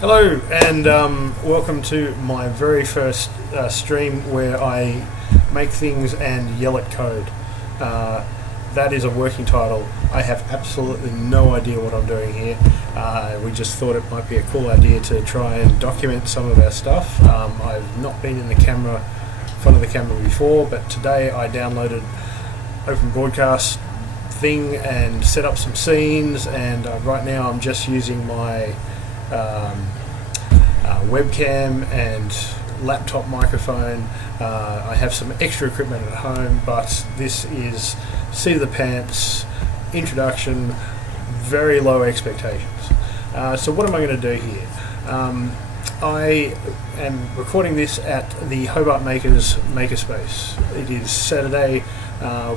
Hello and welcome to my very first stream where I make things and yell at code. That is a working title. I have absolutely no idea what I'm doing here. We just thought it might be a cool idea to try and document some of our stuff. I've not been in the front of the camera before, but today I downloaded Open Broadcast thing and set up some scenes, and right now I'm just using my webcam and laptop microphone. I have some extra equipment at home, but this is seat of the pants introduction, very low expectations. So what am I going to do here? I am recording this at the Hobart Makers Makerspace. It is Saturday.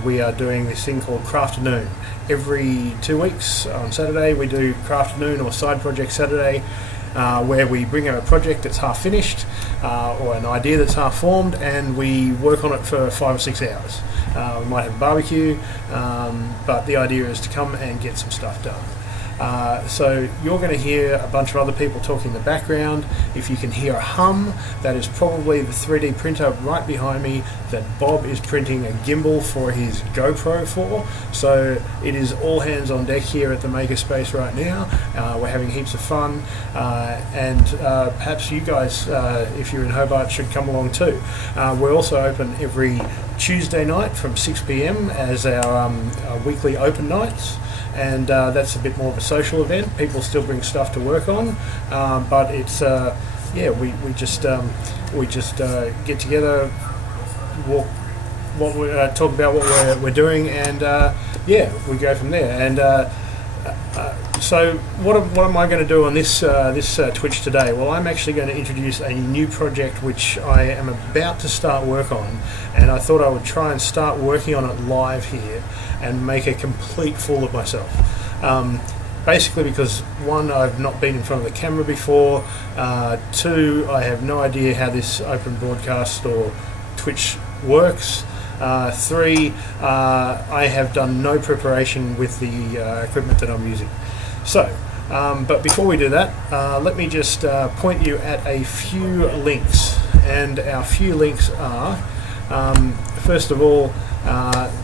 We are doing this thing called Crafternoon. Every 2 weeks on Saturday we do Crafternoon or Side Project Saturday, where we bring a project that's half finished or an idea that's half formed, and we work on it for 5 or 6 hours. We might have a barbecue, but the idea is to come and get some stuff done. So you're going to hear a bunch of other people talking in the background. If you can hear a hum, that is probably the 3D printer right behind me that Bob is printing a gimbal for his GoPro for. So it is all hands on deck here at the Makerspace right now. We're having heaps of fun, and perhaps you guys, if you're in Hobart, should come along too. We're also open every Tuesday night from 6 p.m. as our weekly open nights. And that's a bit more of a social event. People still bring stuff to work on, but it's we just get together, talk about what we're doing, and we go from there. And so what am I going to do on this Twitch today? Well, I'm actually going to introduce a new project which I am about to start work on, and I thought I would try and start working on it live here and make a complete fool of myself. Basically because, one, I've not been in front of the camera before, two, I have no idea how this open broadcast or Twitch works, three, I have done no preparation with the equipment that I'm using. So, but before we do that, let me just point you at a few links, and our few links are, first of all,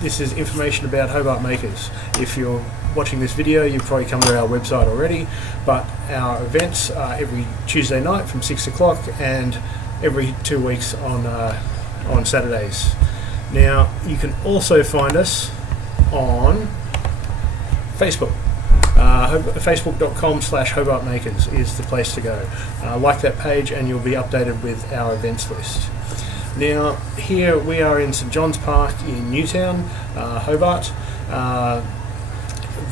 this is information about Hobart Makers. If you're watching this video, you've probably come to our website already, but our events are every Tuesday night from 6 o'clock and every 2 weeks on Saturdays. Now, you can also find us on Facebook. Facebook.com/HobartMakers is the place to go. Like that page and you'll be updated with our events list. Now, here we are in St John's Park in Newtown, Hobart,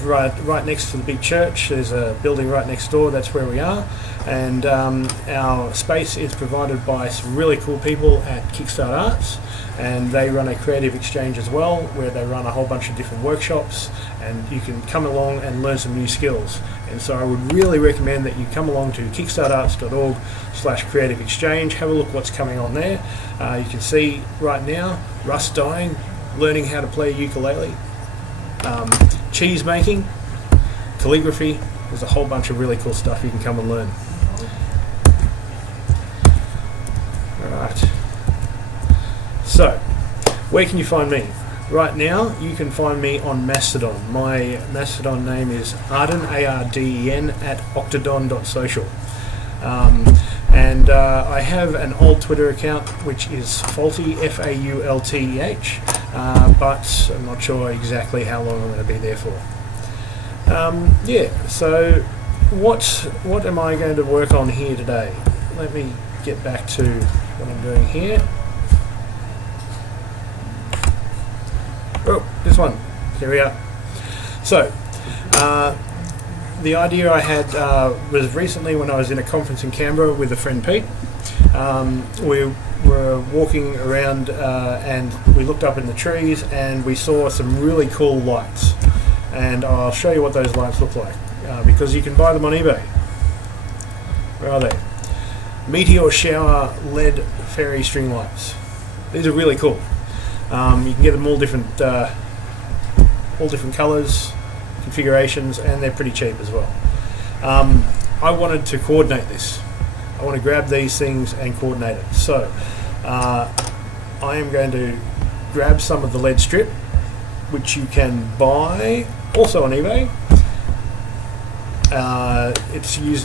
right next to the big church. There's a building right next door, that's where we are, and our space is provided by some really cool people at Kickstart Arts, and they run a creative exchange as well, where they run a whole bunch of different workshops, and you can come along and learn some new skills. And so I would really recommend that you come along to kickstartarts.org/creative exchange, have a look what's coming on there. You can see right now, Russ Dyeing, learning how to play ukulele, cheese making, calligraphy. There's a whole bunch of really cool stuff you can come and learn. Alright. So, where can you find me? Right now, you can find me on Mastodon. My Mastodon name is Arden, ARDEN, at octodon.social. And I have an old Twitter account which is faulty, FAULTEH, but I'm not sure exactly how long I'm going to be there for. So what am I going to work on here today? Let me get back to what I'm doing here. Oh, this one. Here we are. So, the idea I had was recently when I was in a conference in Canberra with a friend Pete. We were walking around and we looked up in the trees and we saw some really cool lights. And I'll show you what those lights look like, because you can buy them on eBay. Where are they? Meteor shower LED fairy string lights. These are really cool. You can get them all different colours, configurations, and they're pretty cheap as well. I wanted to coordinate this. I want to grab these things and coordinate it. So I am going to grab some of the lead strip, which you can buy also on eBay.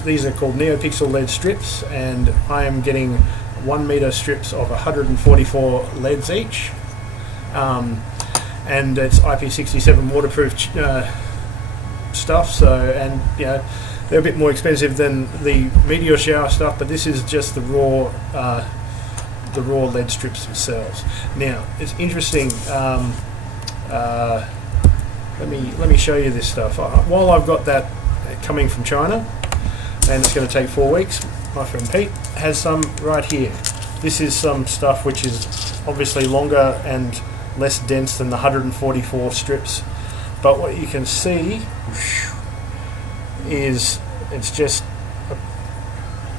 These are called NeoPixel lead strips, and I am getting 1 meter strips of 144 leads each, and it's IP67 waterproof stuff. So, and they're a bit more expensive than the meteor shower stuff, but this is just the raw lead strips themselves. Now it's interesting. Let me show you this stuff. While I've got that coming from China, and it's going to take 4 weeks, my friend Pete has some right here. This is some stuff which is obviously longer and less dense than the 144 strips, but what you can see is it's just a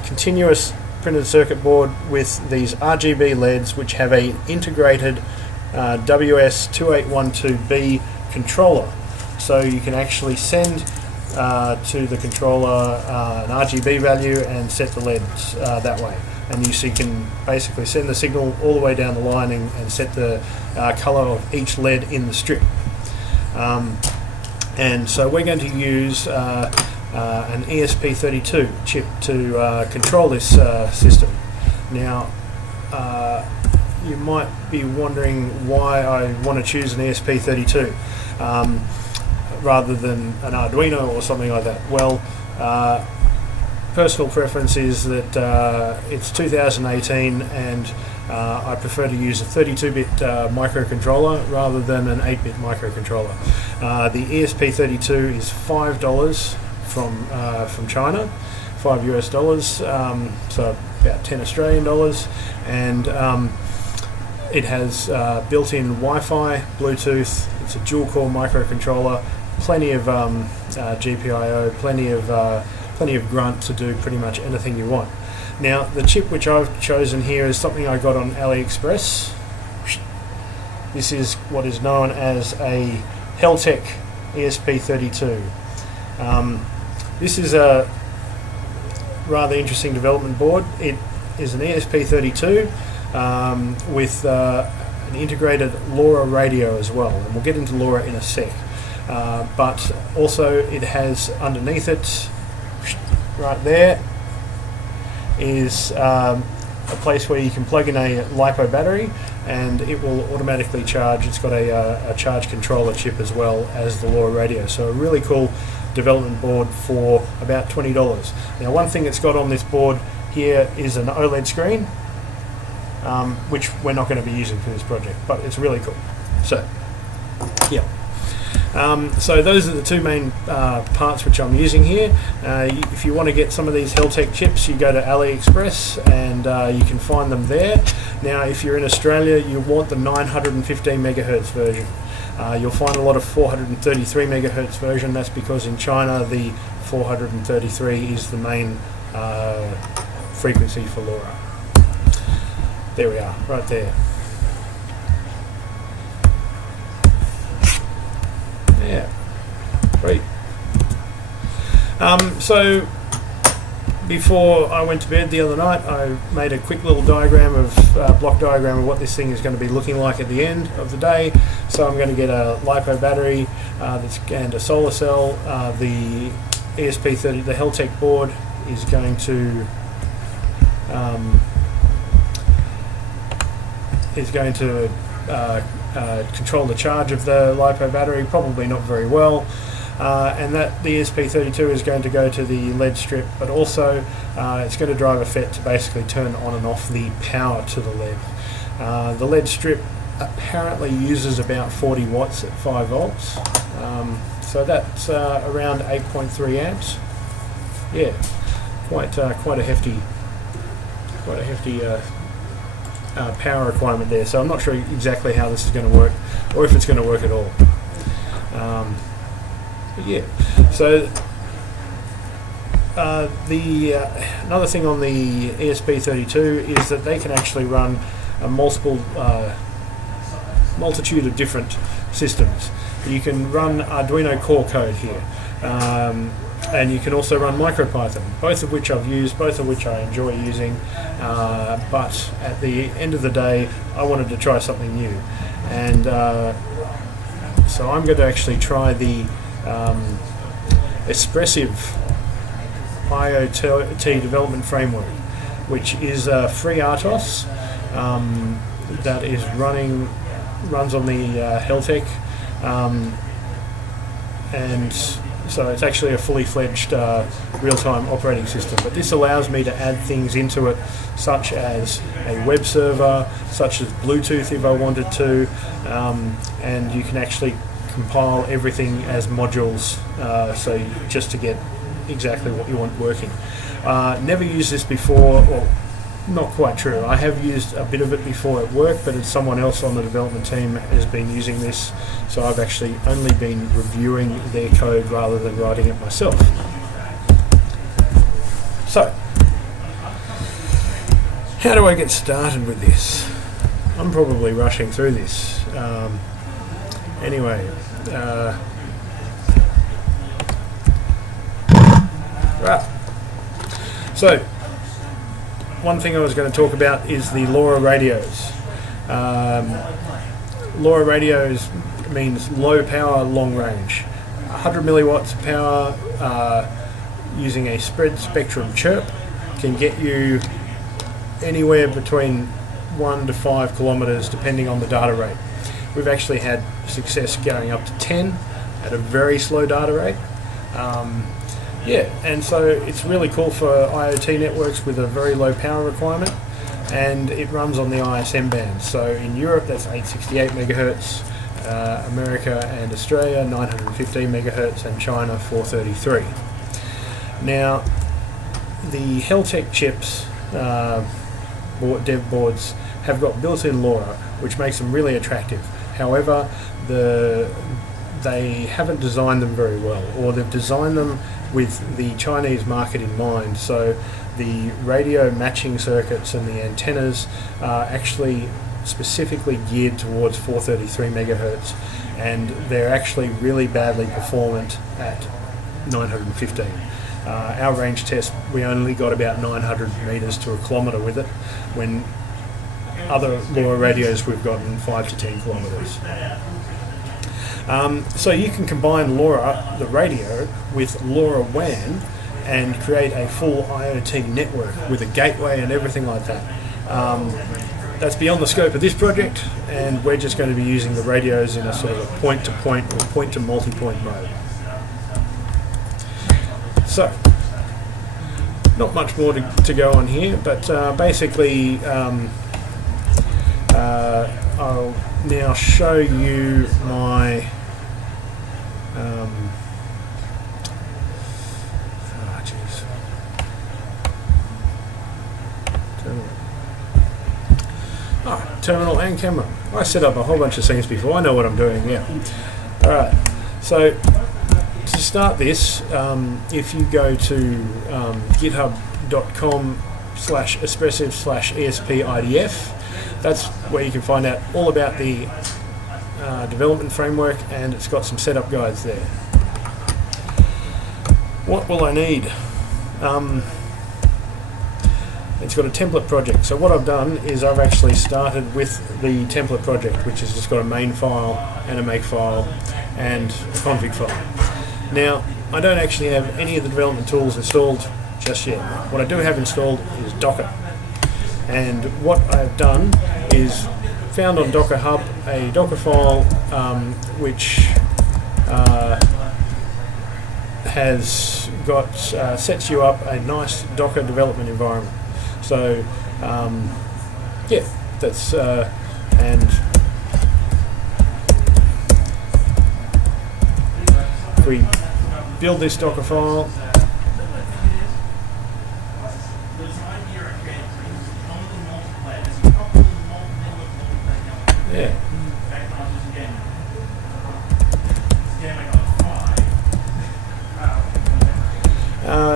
continuous printed circuit board with these RGB LEDs which have a integrated WS2812B controller, so you can actually send to the controller an RGB value and set the LEDs that way, and you can basically send the signal all the way down the line and set the color of each LED in the strip. And so we're going to use an ESP32 chip to control this system. Now you might be wondering why I want to choose an ESP32 rather than an Arduino or something like that. Well, personal preference is that it's 2018 and I prefer to use a 32-bit microcontroller rather than an 8-bit microcontroller. The ESP32 is $5 from China, $5 US, so about 10 Australian dollars, and it has built-in Wi-Fi, Bluetooth. It's a dual-core microcontroller, plenty of GPIO, plenty of grunt to do pretty much anything you want. Now, the chip which I've chosen here is something I got on AliExpress. This is what is known as a Heltec ESP32. This is a rather interesting development board. It is an ESP32 with an integrated LoRa radio as well, and we'll get into LoRa in a sec. But also it has underneath it, right there, is a place where you can plug in a LiPo battery and it will automatically charge. It's got a charge controller chip as well as the LoRa radio, so a really cool development board for about $20. Now, one thing it's got on this board here is an OLED screen, which we're not going to be using for this project, but it's really cool. So, yeah. So those are the two main parts which I'm using here. If you want to get some of these Heltec chips, you go to AliExpress and you can find them there. Now, if you're in Australia, you want the 915 megahertz version. You'll find a lot of 433 megahertz version. That's because in China the 433 is the main frequency for LoRa. There we are, right there. Yeah, great. So before I went to bed the other night, I made a quick little diagram of block diagram of what this thing is going to be looking like at the end of the day. So I'm going to get a LiPo battery and a solar cell. The ESP30, the Heltec board, is going to control the charge of the LiPo battery, probably not very well, and that the ESP32 is going to go to the LED strip, but also it's going to drive a FET to basically turn on and off the power to the LED. The LED strip apparently uses about 40 watts at 5 volts, so that's around 8.3 amps. Yeah, quite a hefty power requirement there, so I'm not sure exactly how this is going to work or if it's going to work at all. But yeah, so another thing on the ESP32 is that they can actually run a multitude of different systems. You can run Arduino core code here. and you can also run MicroPython, both of which I've used, both of which I enjoy using, but at the end of the day I wanted to try something new, and so I'm going to actually try the Espressive IoT development framework, which is free RTOS that is runs on the Heltec, and so it's actually a fully fledged real-time operating system. But this allows me to add things into it, such as a web server, such as Bluetooth if I wanted to, and you can actually compile everything as modules, so just to get exactly what you want working. Never used this before, or not quite true. I have used a bit of it before at work, but it's someone else on the development team has been using this, so I've actually only been reviewing their code rather than writing it myself. So, how do I get started with this? I'm probably rushing through this. Anyway, right. So, one thing I was going to talk about is the LoRa radios. LoRa radios means low power, long range. 100 milliwatts of power using a spread spectrum chirp can get you anywhere between 1 to 5 kilometers depending on the data rate. We've actually had success going up to 10 at a very slow data rate. And so it's really cool for IoT networks with a very low power requirement, and it runs on the ISM band. So in Europe that's 868 megahertz, America and Australia 915 megahertz, and China 433. Now the Heltec chips, dev boards, have got built-in LoRa, which makes them really attractive. However, they haven't designed them very well, or they've designed them with the Chinese market in mind. So the radio matching circuits and the antennas are actually specifically geared towards 433 megahertz, and they're actually really badly performant at 915. Our range test, we only got about 900 meters to a kilometer with it, when other LoRa radios we've gotten 5 to 10 kilometers. So you can combine LoRa, the radio, with LoRaWAN and create a full IoT network with a gateway and everything like that. That's beyond the scope of this project, and we're just going to be using the radios in a sort of a point-to-point or point-to-multipoint mode. So, not much more to go on here, but basically I'll now show you my terminal and camera. I set up a whole bunch of scenes before. I know what I'm doing. Yeah. All right. So to start this, if you go to github.com/espressive/ESPIDF, that's where you can find out all about the development framework, and it's got some setup guides there. What will I need? It's got a template project. So what I've done is I've actually started with the template project, which has just got a main file and a make file and a config file. Now, I don't actually have any of the development tools installed just yet. What I do have installed is Docker. And what I've done is found on Docker Hub a Docker file which has got sets you up a nice Docker development environment. So yeah, that's and if we build this Docker file, yeah.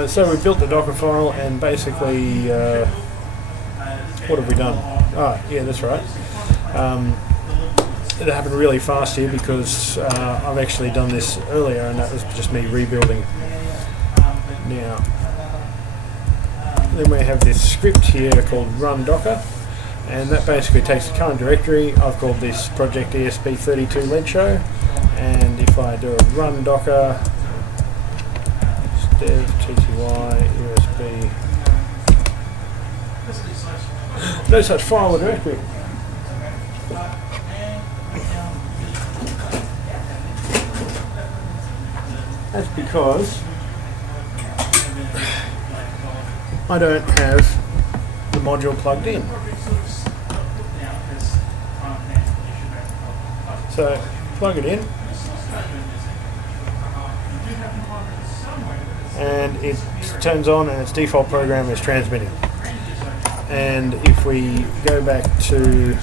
So we built the Docker file, and basically, what have we done? Oh, yeah, that's right. It happened really fast here because I've actually done this earlier, and that was just me rebuilding Now, then we have this script here called run docker, and that basically takes the current directory. I've called this project ESP32 LED show, and if I do a run docker dev tty usb, no such file or directory. That's because I don't have the module plugged in. So plug it in, and it turns on, and its default program is transmitting. And if we go back to,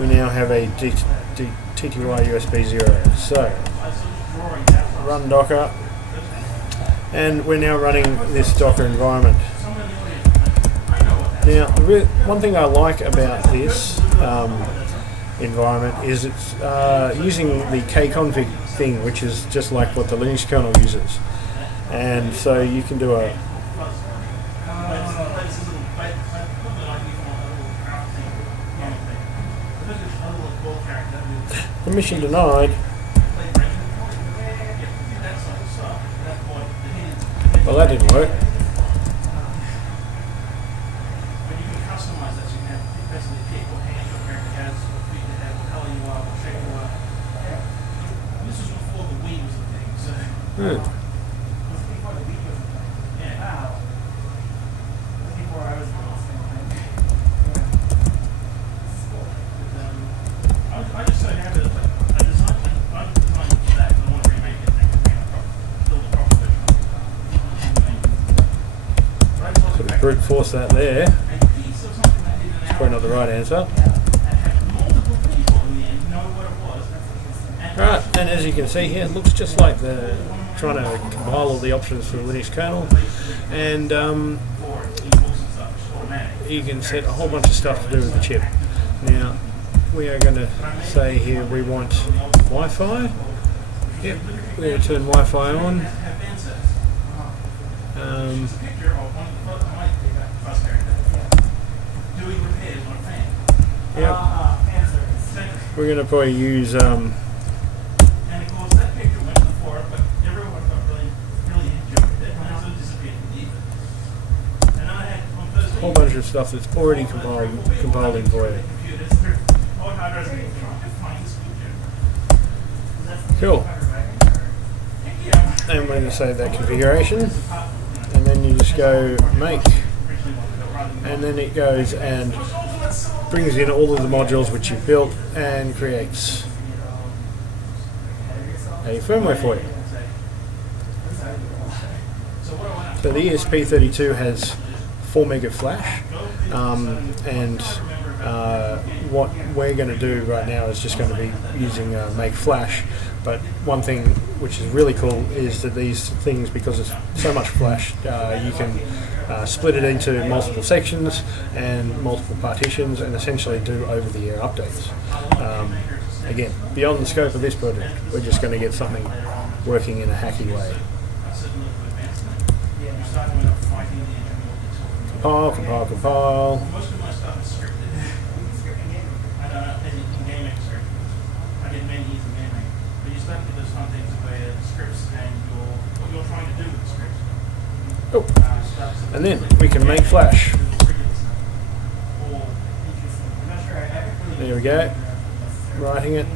we now have a TTY USB 0. So run Docker, and we're now running this Docker environment. Now, one thing I like about this environment is it's using the kconfig thing, which is just like what the Linux kernel uses. And so you can do a permission denied. Well, that didn't work. Brute force that there. It's probably not the right answer. Right, and as you can see here, it looks just like the trying to compile all the options for the Linux kernel, and you can set a whole bunch of stuff to do with the chip. Now, we are going to say here we want Wi-Fi. Yep, we're going to turn Wi-Fi on. Yep. We're going to probably use a whole bunch of stuff that's already compiled in Void. Cool. And we're going to save that configuration, and then you just go make, and then it goes and brings in all of the modules which you've built and creates a firmware for you. So the ESP32 has 4 meg of flash, and what we're going to do right now is just going to be using make flash. But one thing which is really cool is that these things, because it's so much flash, you can split it into multiple sections and multiple partitions and essentially do over-the-air updates. Again, beyond the scope of this project, we're just going to get something working in a hacky way. Compile, compile, compile. Oh. And then we can make flash. There we go. Writing it.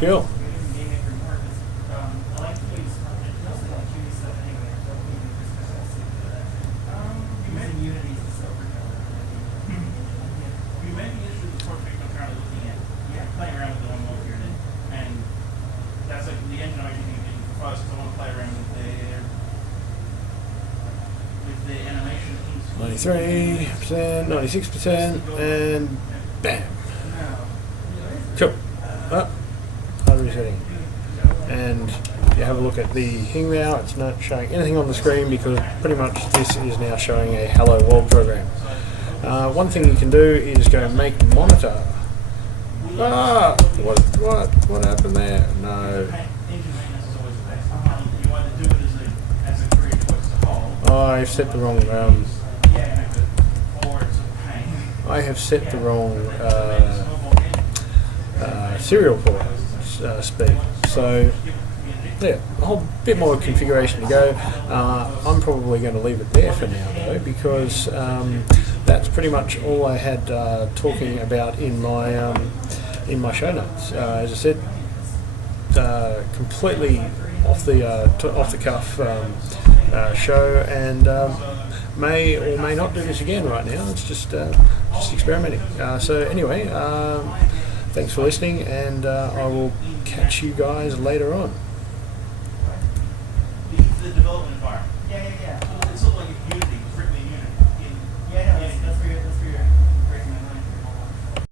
Cool. The engine I can use for us, I want to play around with the animation. 93%, 96%, and bam. Cool. Oh, hard resetting. And you have a look at the thing now, it's not showing anything on the screen because pretty much this is now showing a hello world program. One thing you can do is go make monitor. Ah, what happened there? No. Oh, I've set the wrong. I have set the wrong serial port speed. So yeah, a whole bit more configuration to go. I'm probably going to leave it there for now though, because that's pretty much all I had talking about in my show notes. As I said, completely off the cuff show, and may or may not do this again right now. It's just experimenting. So anyway, thanks for listening, and I will catch you guys later on.